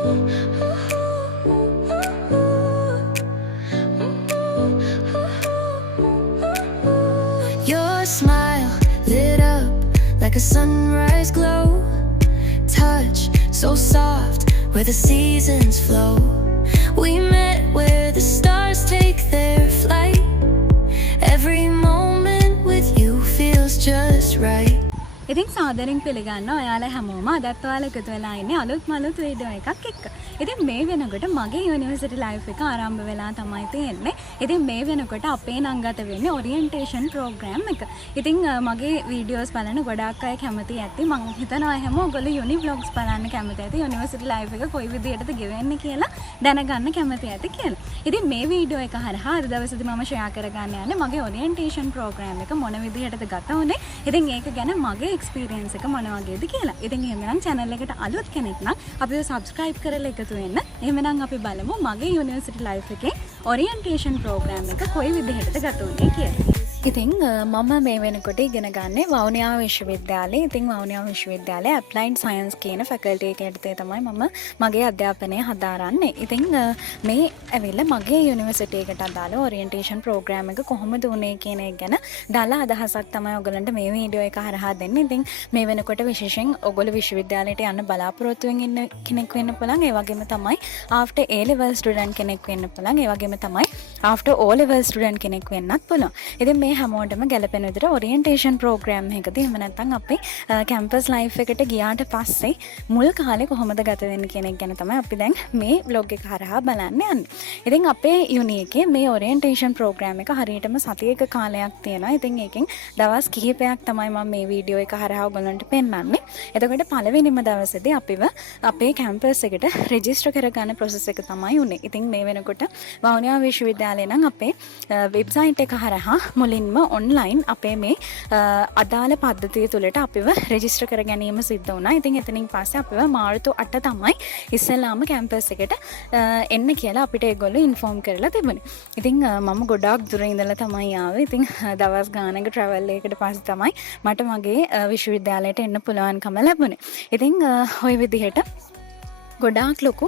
Your smile lit up like a sunrise glow. Touch so soft where the seasons flow. We met where the stars take their flight. Every moment with you feels just right. ඉතින් සාදරයෙන් පිළිගන්නවා ඔයාලා හැමෝම අදත් ඔයාලා එකතු වෙලා ඉන්නේ අලුත් වීඩියෝ එකක් එක්ක. ඉතින් මේ වෙනකොට මගේ යුනිවර්සිටි ලයිෆ් එක ආරම්භ වෙලා තමයි තියෙන්නේ. ඉතින් මේ වෙනකොට අපේ නම් ගත වෙන්නේ ඔරියන්ටේෂන් ප්‍රෝග්‍රෑම් එක. ඉතින් මගේ වීඩියෝස් බලන ගොඩාක් අය කැමති ඇති. මම හිතනවා හැම ඔයගොල්ලෝ යුනි බ්ලොග්ස් බලන්න කැමති ඇති. යුනිවර්සිටි ලයිෆ් එක කොයි විදිහටද ගෙවෙන්නේ කියලා දැනගන්න කැමති ඇති කියලා. ඉතින් මේ වීඩියෝ එක හරහා අද දවසේදී මම ෂෙයා කරගන්න යන්නේ මගේ ඔරියන්ටේෂන් ප්‍රෝග්‍රෑම් එක මොන විදිහටද ගත වුනේ. ඉතින් ඒක ගැන මගේ එක්ස්පීරියන්ස් එක මොන වගේද කියලා. ඉතින් එහෙනම් channel එකට අලුත් කෙනෙක් නම් අපිව subscribe කරලා එකතු වෙන්න. එහෙනම් අපි බලමු මගේ යුනිවර්සිටි ලයිෆ් එකේ ඔරියන්ටේෂන් ප්‍රෝග්‍රෑම් එක කොයි විදිහටද ගත වුනේ කියලා. ඉතින් මම මේ වෙනකොට ඉගෙන ගන්නේ වවුනියා විශ්වවිද්‍යාලයේ. ඉතින් වවුනියා විශ්වවිද්‍යාලයේ ඇප්ලයිඩ් සයන්ස් කියන ෆැකල්ටි එක යටතේ තමයි මම මගේ අධ්‍යාපනය හදාරන්නේ. ඉතින් මේ ඇවිල්ලා මගේ යුනිවර්සිටි එකට අදාළ ඔරියන්ටේෂන් ප්‍රෝග්‍රෑම් එක කොහොමද උනේ කියන එක ගැන දාලා අදහසක් තමයි ඔයගලන්ට මේ වීඩියෝ එක හරහා දෙන්නේ. ඉතින් මේ වෙනකොට විශේෂයෙන් ඔයගොල්ලෝ විශ්වවිද්‍යාලයට යන්න බලාපොරොත්තු වෙමින් ඉන්න කෙනෙක් වෙන්න පුළුවන්. ඒ වගේම තමයි after A level student කෙනෙක් වෙන්න පුළුවන්. ඒ වගේම තමයි after O level student කෙනෙක් වෙන්නත් පුළුවන්. ඉතින් මේ හැමෝටම ගැලපෙන විදිහට ඔරියන්ටේෂන් ප්‍රෝග්‍රෑම් එකදී එහෙම නැත්නම් අපේ කැම්පස් ලයිෆ් එකට ගියාට පස්සේ මුල් කාලේ කොහොමද ගත වෙන්නේ කියන එක ගැන තමයි අපි දැන් මේ vlog එක හරහා බලන්න යන්නේ. ඉතින් අපේ යුනි එකේ මේ ඔරියන්ටේෂන් ප්‍රෝග්‍රෑම් එක හරියටම සතියක කාලයක් තියෙනවා. ඉතින් ඒකෙන් දවස් කිහිපයක් තමයි මම මේ වීඩියෝ එක හරහා ඔයගලන්ට පෙන්නන්නේ. එතකොට පළවෙනිම දවසේදී අපිව අපේ කැම්පස් එකට රෙජිස්ටර් කරගන්න process එක තමයි උනේ. ඉතින් මේ වෙනකොට වවුනියා විශ්වවිද්‍යාලේ නම් අපේ වෙබ්සයිට් එක හරහා මුලින්ම ඔන්ලයින් අපේ මේ අදාළ පද්ධතිය තුළට අපිව රෙජිස්ටර් කර ගැනීම සිද්ධ වුණා. ඉතින් එතනින් පස්සේ අපිව මාර්තු 8 තමයි ඉස්සෙල්ලාම කැම්පස් එකට එන්න කියලා අපිට ඒගොල්ලෝ ඉන්ෆෝම් කරලා තිබුණේ. ඉතින් මම ගොඩාක් දුර ඉඳලා තමයි ආවේ. ඉතින් දවස් ගානක ට්‍රැවල් එකකට පස්සේ තමයි මට මගේ විශ්වවිද්‍යාලයට එන්න පුළුවන්කම ලැබුණේ. ඉතින් ওই විදිහට ගොඩාක් ලොකු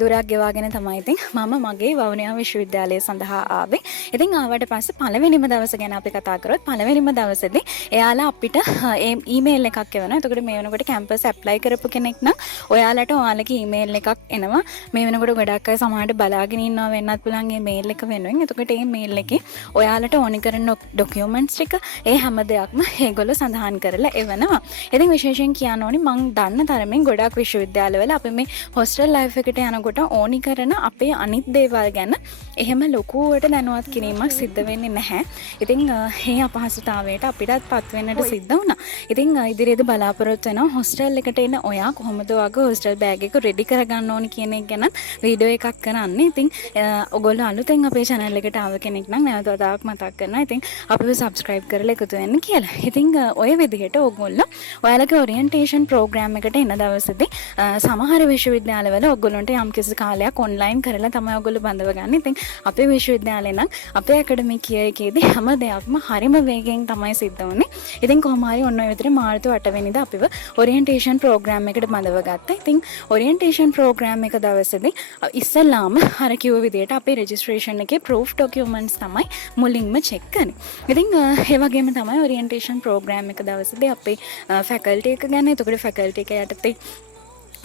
දුරක් ගෙවාගෙන තමයි ඉතින් මම මගේ වවුනියා විශ්වවිද්‍යාලය සඳහා ආවේ. ඉතින් ආවට පස්සේ පළවෙනිම දවස ගැන අපි කතා කරොත් පළවෙනිම දවසේදී එයාලා අපිට ඊමේල් එකක් එවනවා. එතකොට මේ වෙනකොට කැම්පස් ඇප්ලයි කරපු කෙනෙක් නම් ඔයාලට ඔයාලගේ ඊමේල් එකක් එනවා. මේ වෙනකොට ගොඩක් අය සමහරට බලාගෙන ඉන්නවා වෙන්නත් පුළුවන් මේ මේල් එක වෙනුවෙන්. එතකොට මේ මේල් එකේ ඔයාලට ඕනි කරන ඩොකියුමන්ට්ස් ටික ඒ හැම දෙයක්ම ඒගොල්ලෝ සඳහන් කරලා එවනවා. ඉතින් විශේෂයෙන් කියන්න ඕනි මම දන්න තරමින් ගොඩක් විශ්වවිද්‍යාලවල අපි මේ හොස්ටල් ලයිෆ් එකට යනකොට ඕනි කරන අපේ අනිත් දේවල් ගැන එහෙම ලොකුවට දැනුවත් කිරීමක් සිද්ධ වෙන්නේ නැහැ. ඉතින් මේ අපහසුතාවයට අපිටත් පත් වෙන්නට සිද්ධ වුණා. ඉතින් ඉදිරියේදී බලාපොරොත්තු වෙනවා හොස්ටල් එකට එන ඔයා කොහොමද ඔයාගේ හොස්ටල් බෑග් එක රෙඩි කරගන්න ඕනි කියන එක ගැන වීඩියෝ එකක් කරන්නේ. ඉතින් ඔයගොල්ලෝ අලුතෙන් අපේ channel එකට ආව කෙනෙක් නම් නැවත වතාවක් මතක් කරනවා. ඉතින් අපිව subscribe කරලා එකතු වෙන්න කියලා. ඉතින් ඔය විදිහට ඔයගොල්ලෝ ඔයාලගේ ඔරියන්ටේෂන් ප්‍රෝග්‍රෑම් එකට එන දවසේදී සමහර විශ්වවිද්‍යාලවල ඔයගොල්ලන්ට යම්කිසි කාලයක් ඔන්ලයින් කරලා තමයි ඔයගොල්ලෝ බඳව ගන්න. ඉතින් අපේ විශ්වවිද්‍යාලේ නම් අපේ ඇකඩමික් ඉයර් එකේදී හැම දෙයක්ම හරිම වේගෙන් තමයි සිද්ධ වුනේ. ඉතින් කොහොම හරි ඔන්න ඔය විදිහට මාර්තු 8 වෙනිදා අපිව ඔරියන්ටේෂන් ප්‍රෝග්‍රෑම් එකට බඳව ගත්තා. ඉතින් ඔරියන්ටේෂන් ප්‍රෝග්‍රෑම් එක දවසේදී ඉස්සෙල්ලාම අර කිව්ව විදිහට අපේ රෙජිස්ට්‍රේෂන් එකේ ප්‍රූෆ් ඩොකියුමන්ට්ස් තමයි මුලින්ම චෙක් කරන්නේ. ඉතින් ඒ වගේම තමයි ඔරියන්ටේෂන් ප්‍රෝග්‍රෑම් එක දවසේදී අපේ ෆැකල්ටි එක ගැන එතකොට ෆැකල්ටි එක යටතේ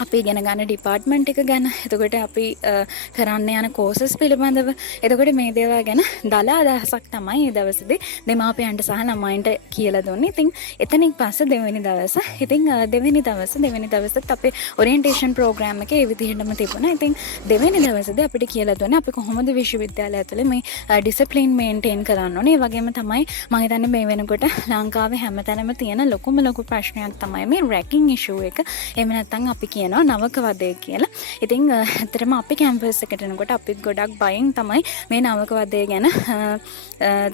අපි ඉගෙන ගන්න ඩිපාර්ට්මන්ට් එක ගැන එතකොට අපි කරන්න යන කෝසස් පිළිබඳව එතකොට මේ දේවල් ගැන දල අදහසක් තමයි මේ දවසේදී දෙමාපියන්ට සහ ළමයින්ට කියලා දුන්නේ. ඉතින් එතනින් පස්සේ දෙවෙනි දවස ඉතින් දෙවෙනි දවසත් අපේ ඔරියන්ටේෂන් ප්‍රෝග්‍රෑම් එකේ ඒ විදිහටම තිබුණා. ඉතින් දෙවෙනි දවසේදී අපිට කියලා දුන්නේ අපි කොහොමද විශ්වවිද්‍යාලය ඇතුලේ මේ ඩිසිප්ලින් මේන්ටේන් කරන්න ඕනේ. ඒ වගේම තමයි මම හිතන්නේ මේ වෙනකොට ලංකාවේ හැමතැනම තියෙන ලොකුම ප්‍රශ්නයක් තමයි මේ රැකින් ඉෂුව එක. එහෙම නැත්නම් අපි නවක වදේ කියලා. ඉතින් ඇත්තටම අපි කැම්පස් එකට එනකොට අපිත් ගොඩක් බයෙන් තමයි මේ නවක වදේ ගැන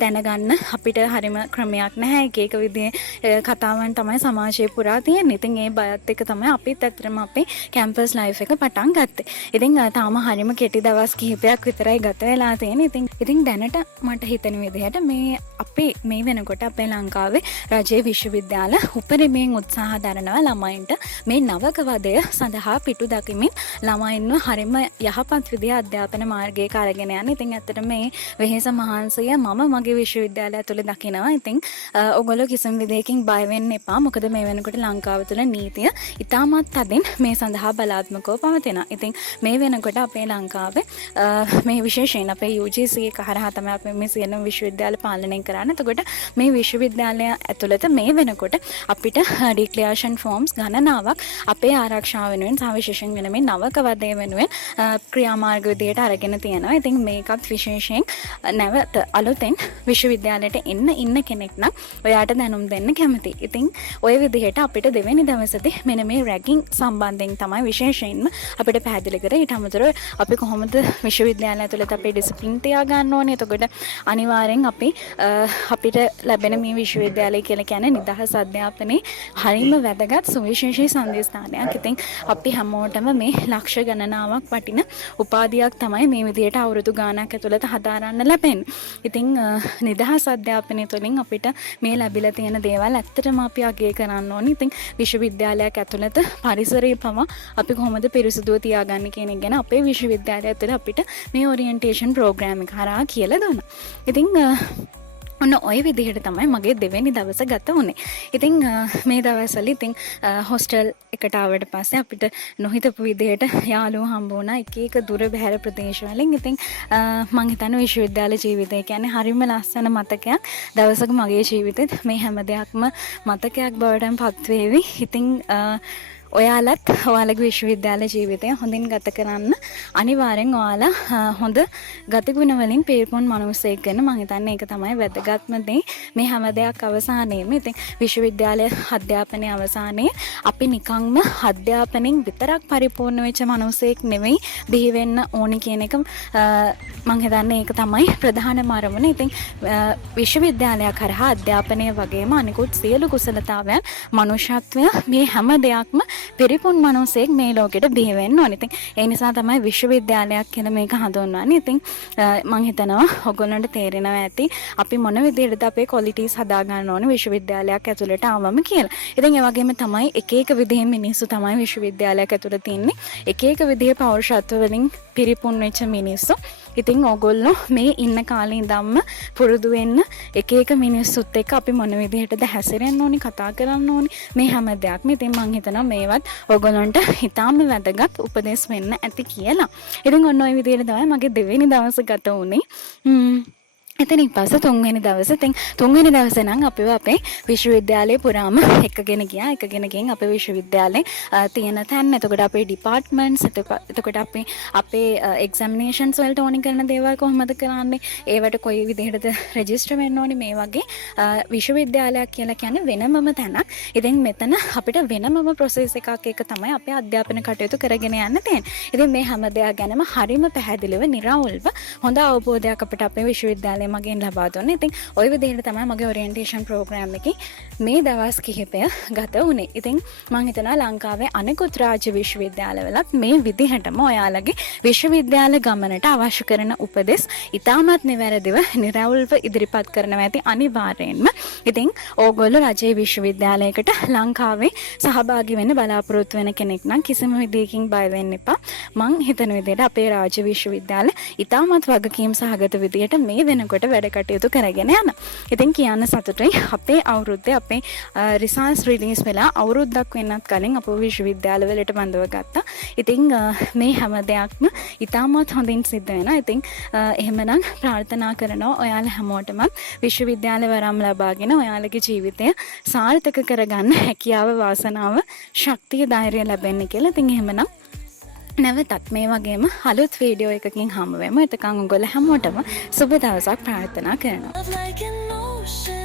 දැනගන්න අපිට හරිම ක්‍රමයක් නැහැ. එක විදිහේ කතාවන් තමයි සමාජයේ පුරා තියෙන්නේ. ඉතින් ඒ බයත් එක තමයි අපිත් ඇත්තටම අපේ කැම්පස් ලයිෆ් එක පටන් ගත්තේ. ඉතින් තාම හරිම කෙටි දවස් කිහිපයක් විතරයි ගත වෙලා තියෙන්නේ. ඉතින් දැනට මට හිතෙන විදිහට මේ අපේ මේ වෙනකොට අපේ ලංකාවේ රජයේ විශ්වවිද්‍යාල උපරිමයෙන් උත්සාහ දරනවා ළමයින්ට මේ නවක වදය සඳහා පිටු දකිමින් ළමයින්ව හරිම යහපත් විදිහේ අධ්‍යාපන මාර්ගයක අරගෙන යන. ඉතින් ඇත්තට මේ වෙහෙස මහන්සිය මම මගේ විශ්වවිද්‍යාලය ඇතුළේ දකිනවා. ඉතින් ඔයගොල්ලෝ කිසිම විදිහකින් බය වෙන්න එපා. මොකද මේ වෙනකොට ලංකාව තුළ නීතිය ඉතාමත් තදින් මේ සඳහා බලාත්මකව පවතිනවා. ඉතින් මේ වෙනකොට අපේ ලංකාවේ මේ විශේෂයෙන් අපේ UGC එක හරහා තමයි අපි මේ සියලුම විශ්වවිද්‍යාල පාලනය කරන්නේ. එතකොට මේ විශ්වවිද්‍යාලය ඇතුළත මේ වෙනකොට අපිට ඩික්ලරේෂන් ෆෝම්ස් ගණනාවක් අපේ ආරක්ෂාව වෙනුවෙන් සහ විශේෂයෙන් වෙන මේ නවක වදේ වෙනුවෙන් ක්‍රියාමාර්ග විදියට අරගෙන තියෙනවා. ඉතින් මේකත් විශේෂයෙන් නැවත අලුතෙන් විශ්වවිද්‍යාලයට ඉන්න කෙනෙක් නම් ඔයාට දැනුම් දෙන්න කැමතියි. ඉතින් ওই විදිහට අපිට දෙවෙනි දවසේදී මෙන්න මේ රැගින් සම්බන්ධයෙන් තමයි විශේෂයෙන්ම අපිට පැහැදිලි කරේ. ඊට අමතරව අපි කොහොමද විශ්වවිද්‍යාලය ඇතුළත අපේ ඩිසිප්ලින් තියා ගන්න ඕනේ. එතකොට අනිවාර්යෙන් අපිට ලැබෙන මේ විශ්වවිද්‍යාලය කියලා කියන්නේ නිදහස් අධ්‍යාපනයේ හරිම වැදගත් සුවිශේෂී සංදිස්ථානයක්. ඉතින් අපි හැමෝටම මේ ලක්ෂ ගණනාවක් වටින උපාධියක් තමයි මේ විදිහට අවුරුදු ගාණක් ඇතුළත හදාරන්න ලැබෙන්නේ. ඉතින් නිදහස් අධ්‍යාපනය තුළින් අපිට මේ ලැබිලා තියෙන දේවල් ඇත්තටම අපි අගය කරන්න ඕනේ. ඉතින් විශ්වවිද්‍යාලයක් ඇතුළත පරිසරය පවා අපි කොහොමද පිරිසිදුව තියාගන්නේ කියන එක ගැන අපේ විශ්වවිද්‍යාලය ඇතුළේ අපිට මේ ඔරියන්ටේෂන් ප්‍රෝග්‍රෑම් එක හරහා කියලා දුන්නා. ඉතින් ඔන්න ඔය විදිහට තමයි මගේ දෙවෙනි දවස ගත වුණේ. ඉතින් මේ දවස්වල ඉතින් හොස්ටල් එකට ආවට පස්සේ අපිට නොහිතපු විදිහට යාළුවෝ හම්බ වුණා එක දුර බැහැර ප්‍රදේශවලින්. ඉතින් මම හිතන්නේ විශ්වවිද්‍යාල ජීවිතය කියන්නේ හරිම ලස්සන මතකයක්. දවසක මගේ ජීවිතෙත් මේ හැම දෙයක්ම මතකයක් බවට පත් වේවි. ඉතින් ඔයාලත් ඔයාලගේ විශ්වවිද්‍යාල ජීවිතය හොඳින් ගත කරන්න. අනිවාර්යෙන් ඔයාලා හොඳ ගතිගුණ වලින් පිරිපුන් මිනිසෙක් වෙන්න. මම හිතන්නේ ඒක තමයි වැදගත්ම දේ මේ හැම දෙයක් අවසානයේම. ඉතින් විශ්වවිද්‍යාල අධ්‍යාපනයේ අවසානයේ අපි නිකන්ම අධ්‍යාපනයෙන් විතරක් පරිපූර්ණ වෙච්ච මිනිසෙක් නෙවෙයි බිහි වෙන්න ඕනි කියන එක මම හිතන්නේ ඒක තමයි ප්‍රධානම අරමුණ. ඉතින් විශ්වවිද්‍යාලයක් කරහා අධ්‍යාපනය වගේම අනිකුත් සියලු කුසලතාවයන් මනුෂ්‍යත්වය මේ හැම දෙයක්ම පිරිපුන් මිනිසෙක් මේ ලෝකෙට බිහි වෙන්න ඕනේ. ඉතින් ඒ නිසා තමයි විශ්වවිද්‍යාලයක් කියලා මේක හඳුන්වන්නේ. ඉතින් මම හිතනවා ඔයගොල්ලන්ට තේරෙනවා ඇති අපි මොන විදිහටද අපේ ක්වොලිටිස් හදා ගන්න ඕනේ විශ්වවිද්‍යාලයක් ඇතුළට ආවම කියලා. ඉතින් ඒ වගේම තමයි එක විදිහේ මිනිස්සු තමයි විශ්වවිද්‍යාලයක් ඇතුළත ඉන්නේ. එක විදිහේ පෞරුෂත්ව වලින් පිරිපුන් වෙච්ච මිනිස්සු. ඉතින් ඕගොල්ලෝ මේ ඉන්න කාලේ ඉඳන්ම පුරුදු වෙන්න එක මිනිස්සුත් එක්ක අපි මොන විදිහටද හැසිරෙන්න ඕනි, කතා කරන්න ඕනි, මේ හැම දෙයක්ම. ඉතින් මම හිතනවා මේවත් ඕගොල්ලන්ට හිතාම වැදගත් උපදෙස් වෙන්න ඇති කියලා. ඉතින් ඔන්න ඔය විදිහට තමයි මගේ දෙවෙනි දවස ගත වුණේ. එතනින් පස්සේ තුන්වෙනි දවසේ තුන්වෙනි දවසේ නම් අපිව අපේ විශ්වවිද්‍යාලේ පුරාම එකගෙන ගිහින් අපේ විශ්වවිද්‍යාලේ තියෙන තැන්, එතකොට අපේ ඩිපාර්ට්මන්ට්ස්, එතකොට අපේ එක්සැමිනේෂන්ස් වලට ඕනි කරන දේවල් කොහොමද කරන්නේ, ඒවට කොයි විදිහටද රෙජිස්ටර් වෙන්න ඕනි, මේ වගේ විශ්වවිද්‍යාලයක් කියලා කියන්නේ වෙනමම තැනක්. ඉතින් මෙතන අපිට වෙනමම ප්‍රොසෙස් එකක් එක තමයි අපේ අධ්‍යාපන කටයුතු කරගෙන යන්න තියෙන්නේ. ඉතින් මේ හැම දෙයක් ගැනම හරිම පැහැදිලිව, නිරවුල්ව හොඳ අවබෝධයක් අපිට අපේ විශ්වවිද්‍යාලේ මගෙන් ලබා දුන්නා. ඉතින් ওই විදිහට තමයි මගේ ඔරියන්ටේෂන් ප්‍රෝග්‍රෑම් එකේ මේ දවස් කිහිපය ගත වුණේ. ඉතින් මම හිතනවා ලංකාවේ අනෙකුත් රාජ්‍ය විශ්වවිද්‍යාලවලත් මේ විදිහටම ඔයාලගේ විශ්වවිද්‍යාල ගමනට අවශ්‍ය කරන උපදෙස් ඉතාමත් නිවැරදිව, නිරවුල්ව ඉදිරිපත් කරනවා ඇති අනිවාර්යෙන්ම. ඉතින් ඕගොල්ලෝ රජයේ විශ්වවිද්‍යාලයකට ලංකාවේ සහභාගී වෙන්න බලාපොරොත්තු වෙන කෙනෙක් නම් කිසිම විදිහකින් බය වෙන්න එපා. මම හිතන විදිහට අපේ රාජ්‍ය විශ්වවිද්‍යාල ඉතාමත් වගකීම් සහගත විදිහට මේ වෙනකොට වැඩ කටයුතු කරගෙන යන. ඉතින් කියන්න සතුටුයි අපේ අවුරුද්දේ අපේ රිසල්ට්ස් රිලීස් වෙලා අවුරුද්දක් වෙන්නත් කලින් අපේ විශ්වවිද්‍යාල වලට බඳව ගත්තා. ඉතින් මේ හැම දෙයක්ම ඉතාමත් හොඳින් සිද්ධ වෙනවා. ඉතින් එහෙමනම් ප්‍රාර්ථනා කරනවා ඔයාලා හැමෝටම විශ්වවිද්‍යාල වරම් ලබාගෙන ඔයාලගේ ජීවිතය සාර්ථක කරගන්න හැකියාව, වාසනාව, ශක්තිය, ධෛර්යය ලැබෙන්න කියලා. ඉතින් එහෙමනම් නැවතත් මේ වගේම අලුත් වීඩියෝ එකකින් හමු වෙමු. එතකන් ඔයගොල්ලෝ හැමෝටම සුබ දවසක් ප්‍රාර්ථනා කරනවා. Love like an ocean.